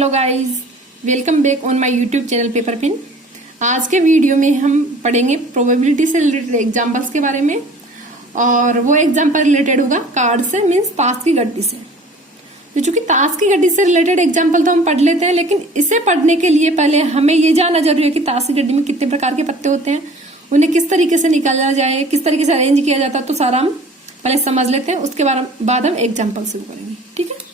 Hello guys, welcome back on my YouTube channel paper pin. आज के video में हम पढ़ेंगे प्रोबेबिलिटी से रिलेटेड एग्जांपल्स के बारे में, और वो एग्जांपल रिलेटेड होगा कार्ड से, मींस ताश की गड्डी से। तो चूंकि ताश की गड्डी से रिलेटेड एग्जांपल तो हम पढ़ लेते हैं, लेकिन इसे पढ़ने के लिए पहले हमें ये जानना जरूरी है कि ताश की गड्डी में कितने प्रकार के पत्ते होते हैं, उन्हें किस तरीके से निकाला जाए, किस तरीके से अरेंज किया जाता है। तो सारा हम पहले समझ लेते हैं, उसके बाद हम एग्जाम्पल शुरू करेंगे। ठीक है,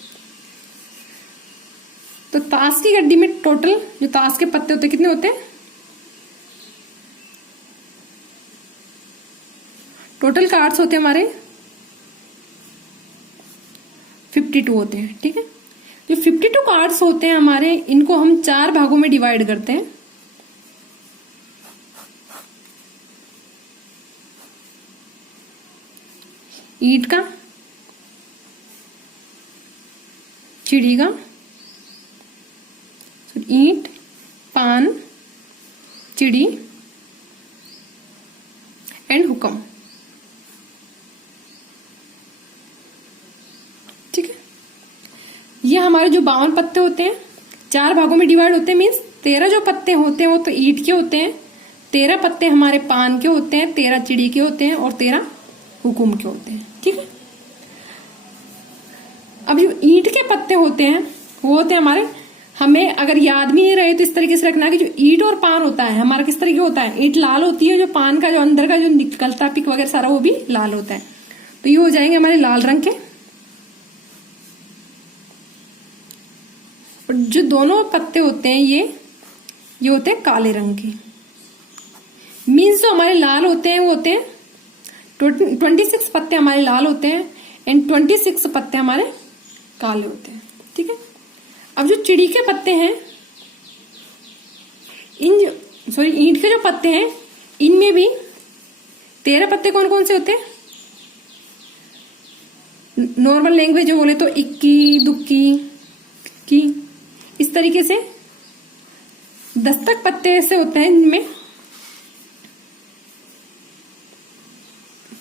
तो ताश की गड्डी में टोटल जो ताश के पत्ते होते हैं कितने होते हैं? टोटल कार्ड्स होते हैं हमारे 52 होते हैं। ठीक है, जो 52 कार्ड्स होते हैं हमारे, इनको हम 4 भागों में डिवाइड करते हैं। ईंट का, चिड़ी का, ईंट, पान, चिड़ी एंड हुक्म। ठीक है, ये हमारे जो 52 पत्ते होते हैं 4 भागों में डिवाइड होते हैं। मीन्स 13 जो पत्ते होते हैं वो तो ईंट के होते हैं, 13 पत्ते हमारे पान के होते हैं, 13 चिड़ी के होते हैं और 13 हुकुम के होते हैं। ठीक है, अब जो ईंट के पत्ते होते हैं वो होते हैं हमारे, हमें अगर याद भी नहीं रहे तो इस तरीके से रखना कि जो ईंट और पान होता है हमारा किस तरीके होता है, ईंट लाल होती है, जो पान का जो अंदर का जो निकलता पिक वगैरह सारा वो भी लाल होता है। तो ये हो जाएंगे हमारे लाल रंग के। और जो दोनों पत्ते होते हैं ये होते हैं काले रंग के। मीन्स जो हमारे लाल होते हैं वो होते हैं 26 पत्ते हमारे लाल होते हैं एंड 26 पत्ते हमारे काले होते हैं। ठीक है, अब जो चिड़ी के पत्ते हैं, ईंट के जो पत्ते हैं इनमें भी 13 पत्ते कौन कौन से होते हैं? नॉर्मल लैंग्वेज जो बोले तो इक्की, दुक्की, की, इस तरीके से 10 तक पत्ते ऐसे होते हैं इनमें।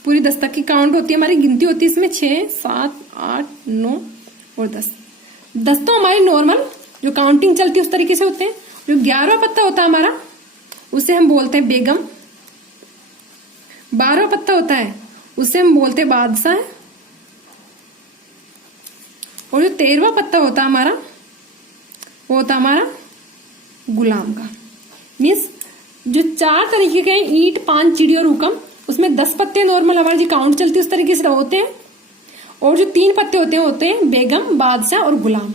पूरी 10 तक की काउंट होती है, हमारी गिनती होती है इसमें 6, 7, 8, 9 और 10। 10 तो हमारी नॉर्मल जो काउंटिंग चलती है उस तरीके से होते हैं। जो 11वां पत्ता होता है हमारा, उसे हम बोलते हैं बेगम। 12वां पत्ता होता है उसे हम बोलते हैं बादशाह। और जो 13वां पत्ता होता है हमारा, वो होता है हमारा गुलाम का। मीन्स जो 4 तरीके के ईंट, पान, चिड़ी और हुक्म, उसमें 10 पत्ते नॉर्मल हमारी जो काउंट चलती है उस तरीके से होते हैं, और जो 3 पत्ते होते हैं बेगम, बादशाह और गुलाम।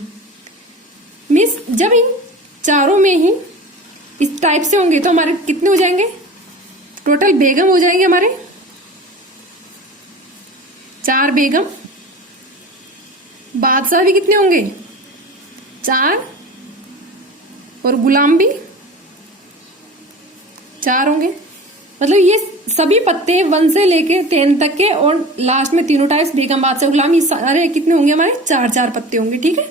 मीन्स जब इन चारों में ही इस टाइप से होंगे तो हमारे कितने हो जाएंगे? टोटल बेगम हो जाएंगे हमारे 4 बेगम। बादशाह भी कितने होंगे? 4, और गुलाम भी 4 होंगे। मतलब ये सभी पत्ते 1 से लेके 10 तक के, और लास्ट में तीनों टाइप्स बेगम, बादशाह, गुलाम, ये सारे कितने होंगे हमारे? 4 पत्ते होंगे। ठीक है,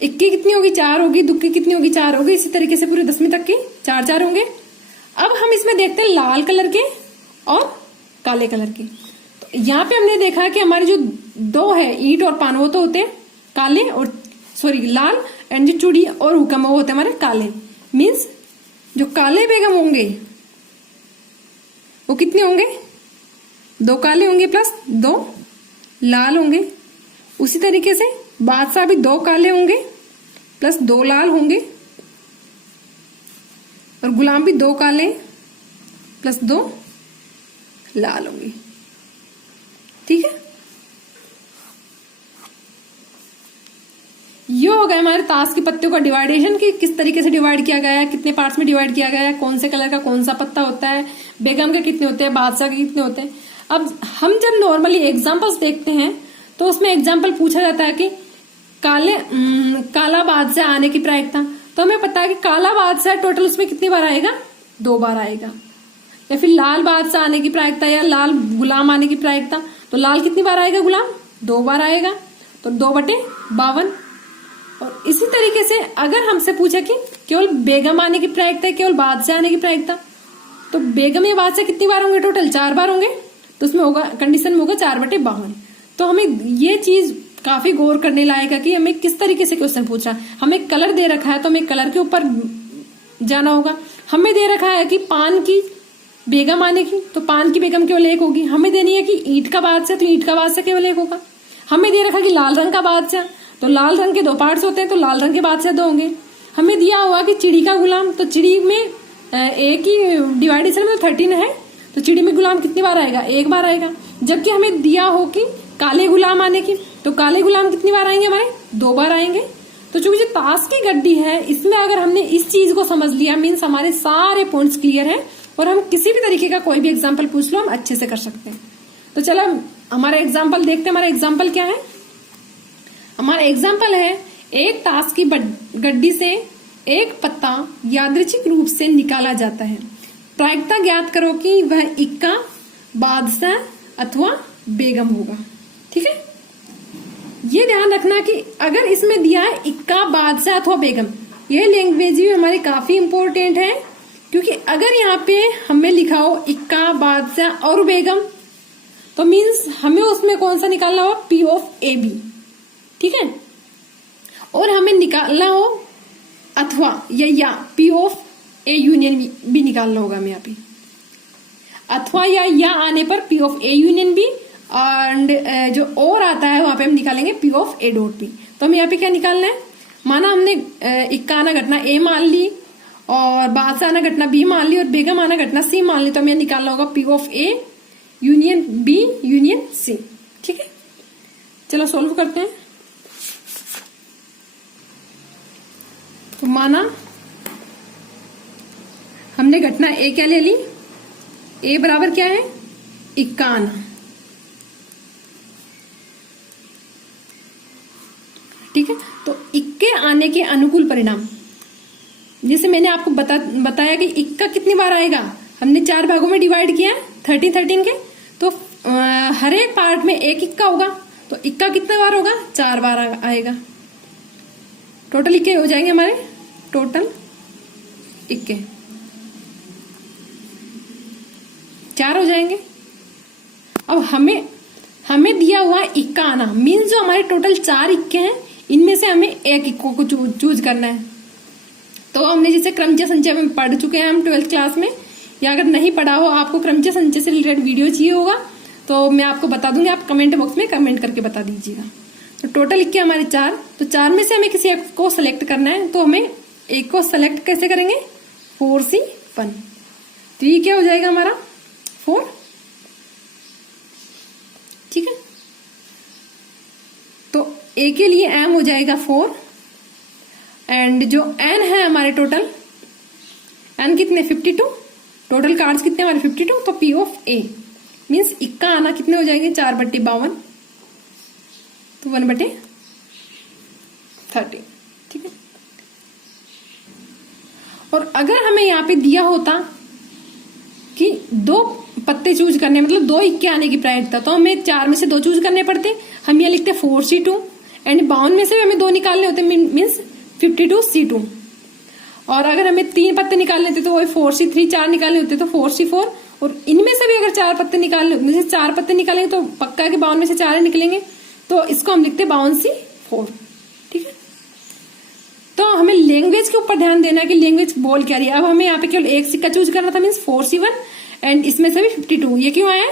इक्की कितनी होगी? 4 होगी। दुक्की कितनी होगी? 4 होगी। इसी तरीके से पूरे 10वीं तक की 4 होंगे। अब हम इसमें देखते हैं लाल कलर के और काले कलर के। तो यहाँ पे हमने देखा कि हमारे जो 2 है ईंट और पान, वो तो होते हैं काले, और लाल, एंड जो चूड़ी और हुक्म वो होते हैं हमारे काले। मीन्स जो काले बेगम होंगे वो कितने होंगे? 2 काले होंगे प्लस 2 लाल होंगे। उसी तरीके से बादशाह भी 2 काले होंगे प्लस 2 लाल होंगे, और गुलाम भी 2 काले प्लस 2 लाल होंगे। ठीक है, ये हो गया हमारे ताश के पत्तों का डिवाइडेशन, कि किस तरीके से डिवाइड किया गया है, कितने पार्ट्स में डिवाइड किया गया है, कौन से कलर का कौन सा पत्ता होता है, बेगम के कितने होते हैं, बादशाह के कितने होते हैं। अब हम जब नॉर्मली एग्जांपल्स देखते हैं तो उसमें एग्जांपल पूछा जाता है कि काला बादशाह आने की प्रायिकता। तो हमें पता है कि काला बादशाह टोटल उसमें कितनी बार आएगा? 2 बार आएगा। या फिर लाल बादशाह आने की प्रायिकता, या लाल गुलाम आने की प्रायिकता, तो लाल कितनी बार आएगा? गुलाम 2 बार आएगा, तो 2/52। और इसी तरीके से अगर हमसे पूछे कि केवल बेगम आने की प्रायिकता है, केवल बादशाह आने की प्रायिकता, तो बेगम या बादशाह कितनी बार होंगे? टोटल 4 बार होंगे। तो उसमें होगा, कंडीशन में होगा 4/52। तो हमें ये चीज काफी गौर करने लायक है कि हमें किस तरीके से क्वेश्चन पूछ रहा है। हमें कलर दे रखा है तो हमें कलर के ऊपर जाना होगा। हमें दे रखा है कि पान की बेगम आने की, तो पान की बेगम केवल एक होगी। हमें देनी है कि ईंट का बादशाह, तो ईंट का बादशाह केवल एक होगा। हमें दे रखा कि लाल रंग का बादशाह, तो लाल रंग के 2 पार्ट्स होते हैं, तो लाल रंग के बादशाह 2 होंगे। हमें दिया हुआ कि चिड़ी का गुलाम, तो चिड़ी में एक ही डिवाइडेशन में 13 है, तो चिड़ी में गुलाम कितनी बार आएगा, 1 बार आएगा। जबकि हमें दिया हो कि काले गुलाम आने की, तो काले गुलाम कितनी बार आएंगे हमारे, 2 बार आएंगे। तो चूंकि जो ताश की गड्डी है इसमें अगर हमने इस चीज को समझ लिया मीन्स हमारे सारे पॉइंट्स क्लियर हैं और हम किसी भी तरीके का कोई भी एग्जाम्पल पूछ लो हम अच्छे से कर सकते हैं। तो चलो हमारा एग्जाम्पल देखते हैं। हमारा एग्जाम्पल क्या है, हमारा एग्जाम्पल है एक ताश की गड्डी से एक पत्ता यादृच्छिक रूप से निकाला जाता है। प्रायिकता ज्ञात करो कि वह इक्का, बादशाह अथवा बेगम होगा। ठीक है, ये ध्यान रखना कि अगर इसमें दिया है इक्का, बादशाह अथवा बेगम, ये लैंग्वेज भी हमारी काफी इंपॉर्टेंट है, क्योंकि अगर यहाँ पे हमें लिखा हो इक्का, बादशाह और बेगम, तो मीन्स हमें उसमें कौन सा निकालना हो, P ऑफ ए बी। ठीक है, और हमें निकालना हो अथवा या P of A union B निकालना होगा हमें यहाँ पे। अथवा या आने पर P of A union B, and जो और आता है वहां पे हम निकालेंगे P of A dot B. तो हमें यहाँ पे क्या निकालना है, माना हमने इक्का आना घटना ए मान ली और बादशाह आना घटना बी मान ली और बेगम आना घटना सी मान ली, तो हमें निकालना होगा P of A union B union C. ठीक है, चलो सॉल्व करते हैं। तो माना हमने घटना ए क्या ले ली, ए बराबर क्या है, इक्का आना। ठीक है, तो इक्के आने के अनुकूल परिणाम, जैसे मैंने आपको बताया कि इक्का कितनी बार आएगा, हमने 4 भागों में डिवाइड किया है 13 के, तो हर एक पार्ट में एक इक्का होगा, तो इक्का कितने बार होगा, 4 बार आएगा। टोटल इक्के हो जाएंगे हमारे, टोटल इक्के 4 हो जाएंगे। अब हमें दिया हुआ इक्का आना मीन्स जो हमारे टोटल 4 इक्के हैं इनमें से हमें एक इक्को को चूज करना है। तो हमने जैसे क्रमचय संचय में पढ़ चुके हैं हम 12th क्लास में, या अगर नहीं पढ़ा हो, आपको क्रमचय संचय से रिलेटेड वीडियो चाहिए होगा तो मैं आपको बता दूंगी, आप कमेंट बॉक्स में कमेंट करके बता दीजिएगा। तो टोटल इक्के हमारे 4, तो 4 में से हमें किसी एक को सिलेक्ट करना है, तो हमें एक को सेलेक्ट कैसे करेंगे, 4C1। तो ये क्या हो जाएगा हमारा 4। ठीक है, तो ए के लिए m हो जाएगा 4 एंड जो n है हमारे टोटल n कितने 52, टोटल कार्ड्स कितने हमारे 52, तो P ऑफ ए मीन्स इक्का आना कितने हो जाएंगे 4/52, तो 1/30। ठीक है, और अगर हमें यहाँ पे दिया होता कि 2 पत्ते चूज करने, मतलब 2 इक्के आने की प्रायिकता, तो हमें 4 में से 2 चूज करने पड़ते। हम यहाँ लिखते 4C2 एंड 52 में से भी हमें 2 निकालने होते मीन्स 52C2। और अगर हमें 3 पत्ते निकालने थे तो वही 4C3, 4 निकालने होते तो 4C4, और इनमें से भी अगर 4 पत्ते निकालने, जैसे 4 पत्ते निकालेंगे तो पक्का कि 52 में से 4 निकलेंगे, तो इसको हम लिखते 52C4। ठीक है, तो हमें लैंग्वेज के ऊपर ध्यान देना है कि लैंग्वेज बोल क्या रही है। अब हमें यहाँ पे केवल एक सिक्का चूज करना था मीन्स 4C1 एंड इसमें से भी 52, ये क्यों आया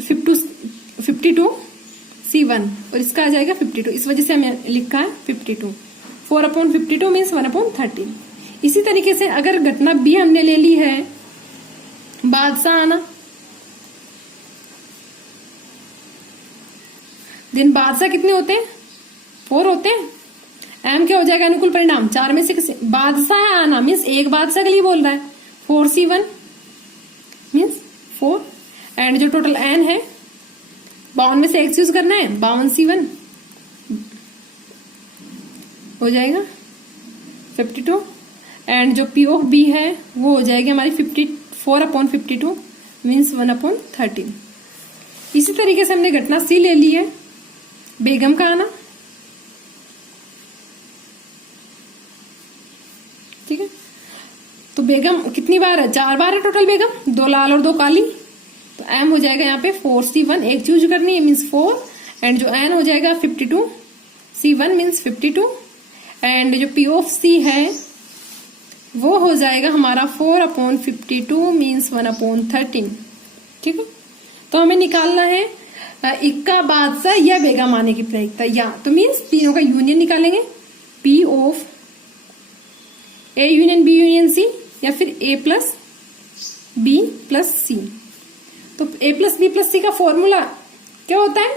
52C1 और इसका आ जाएगा 52, इस वजह से हमें लिखा है 52। 4/52 मीन्स 1/13। इसी तरीके से अगर घटना बी हमने ले ली है बादशाह आना, दिन बादशाह कितने होते हैं 4 होते हैं। एम क्या हो जाएगा अनुकूल परिणाम, 4 में से किसी बादशाह आना मीन्स एक बादशाह के लिए बोल रहा है, 4C1 मीन्स 4 एंड जो टोटल एन है 52 में से एक चूज करना है, 52C1 हो जाएगा 52 एंड जो P ऑफ B है वो हो जाएगी हमारी 54/52 मीन्स 1/13। इसी तरीके से हमने घटना C ले ली है, बेगम का आना। ठीक है, तो बेगम कितनी बार है, 4 बार है टोटल बेगम, 2 लाल और 2 काली, तो M हो जाएगा यहाँ पे 4C1, एक चूज करनी है मीन्स 4 एंड जो n हो जाएगा 52, C1 मीन्स 52, एंड जो P ऑफ C है वो हो जाएगा हमारा 4/52 मीन्स 1/13। ठीक है, तो हमें निकालना है इक्का बादशाह या बेगम आने की प्रायिकता, या तो मीन्स तीनों का यूनियन निकालेंगे, P of A union B union C, या फिर A plus B plus C। तो A plus B plus C का फॉर्मूला क्या होता है?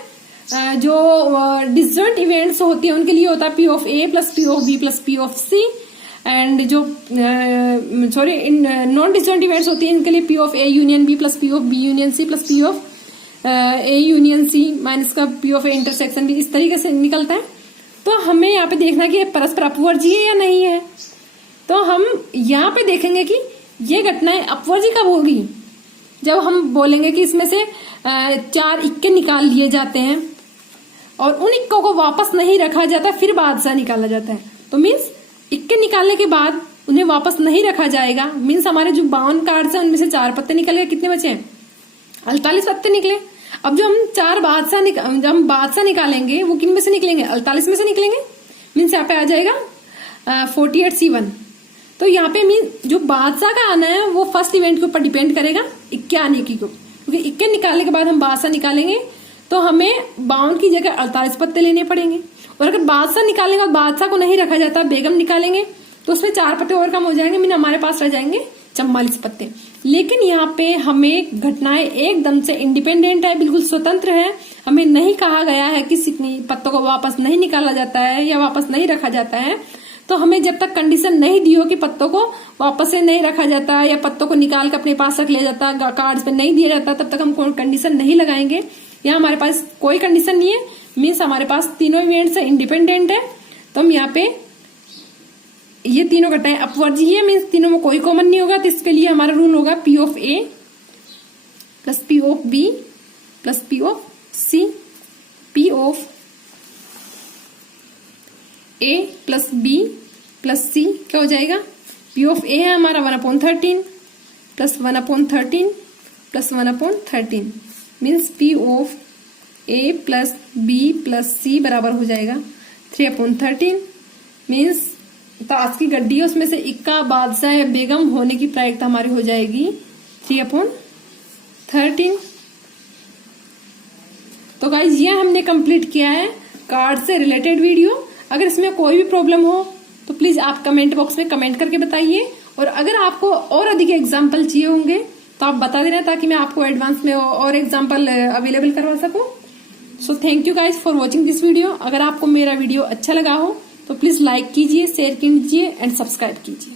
जो डिसजॉइंट इवेंट्स होती है उनके लिए होता है P of A plus P of B plus P of C, and जो नॉन डिसजॉइंट इवेंट्स होती है इनके लिए P of A union B plus P of B union C plus P of A union C minus का P of A intersection भी इस तरीके से निकलता है। तो हमें यहाँ पे देखना कि ये परस्पर अपवर्जीय है या नहीं है। तो हम यहाँ पे देखेंगे कि ये घटनाएं अपवर्जी कब होगी, जब हम बोलेंगे कि इसमें से 4 इक्के निकाल लिए जाते हैं और उन इक्कों को वापस नहीं रखा जाता, फिर बादशाह निकाला जाता है। तो मीन्स इक्के निकालने के बाद उन्हें वापस नहीं रखा जाएगा, मीन्स हमारे जो 52 कार्ड्स हैं उनमें से 4 पत्ते निकल गए, कितने बचे हैं? 48 पत्ते निकले। अब जो हम 4 जब हम बादशाह निकालेंगे वो किन में से निकलेंगे? 48 में से निकलेंगे, मीन्स यहाँ पे आ जाएगा 48 C1। तो यहाँ पे मीन जो बादशाह का आना है वो फर्स्ट इवेंट के ऊपर डिपेंड करेगा इक्के आने की को, क्योंकि इक्के निकालने के बाद हम बादशाह निकालेंगे तो हमें 52 की जगह 48 पत्ते लेने पड़ेंगे। और अगर बादशाह निकालेंगे और बादशाह को नहीं रखा जाता, बेगम निकालेंगे तो उसमें 4 पत्ते और कम हो जाएंगे, मीन हमारे पास रह जाएंगे 44 पत्ते। लेकिन यहाँ पे हमें घटनाएं एकदम से इंडिपेंडेंट है, बिल्कुल स्वतंत्र है। हमें नहीं कहा गया है कि पत्तों को वापस नहीं निकाला जाता है या वापस नहीं रखा जाता है। तो हमें जब तक कंडीशन नहीं दी हो कि पत्तों को वापस से नहीं रखा जाता या पत्तों को निकाल कर अपने पास रख लिया जाता, कार्ड्स पे नहीं दिया जाता, तब तक हम कोई कंडीशन नहीं लगाएंगे। या हमारे पास कोई कंडीशन नहीं है, मीन्स हमारे पास तीनों इवेंट्स इंडिपेंडेंट है। तो हम यहाँ पे ये तीनों घटनाएं अपवर्जीय है, मीन्स तीनों में कोई कॉमन नहीं होगा। तो इसके लिए हमारा रूल होगा P of A plus P of B plus P of C। P of A plus B plus C क्या हो जाएगा? P ऑफ A है हमारा 1/13 plus 1/13 plus 1/13 means P of A plus B plus C बराबर हो जाएगा 3/13। Means ताश की गड्डी है उसमें से इक्का बादशाह बेगम होने की प्रायिकता हमारी हो जाएगी 3/13। तो गाइज ये हमने कंप्लीट किया है कार्ड से रिलेटेड वीडियो। अगर इसमें कोई भी प्रॉब्लम हो तो प्लीज आप कमेंट बॉक्स में कमेंट करके बताइए, और अगर आपको और अधिक एग्जाम्पल चाहिए होंगे तो आप बता देना ताकि मैं आपको एडवांस में और एग्जाम्पल अवेलेबल करवा सकूं। So thank you guys for watching this video. अगर आपको मेरा वीडियो अच्छा लगा हो तो प्लीज लाइक कीजिए, शेयर कीजिए एंड सब्सक्राइब कीजिए।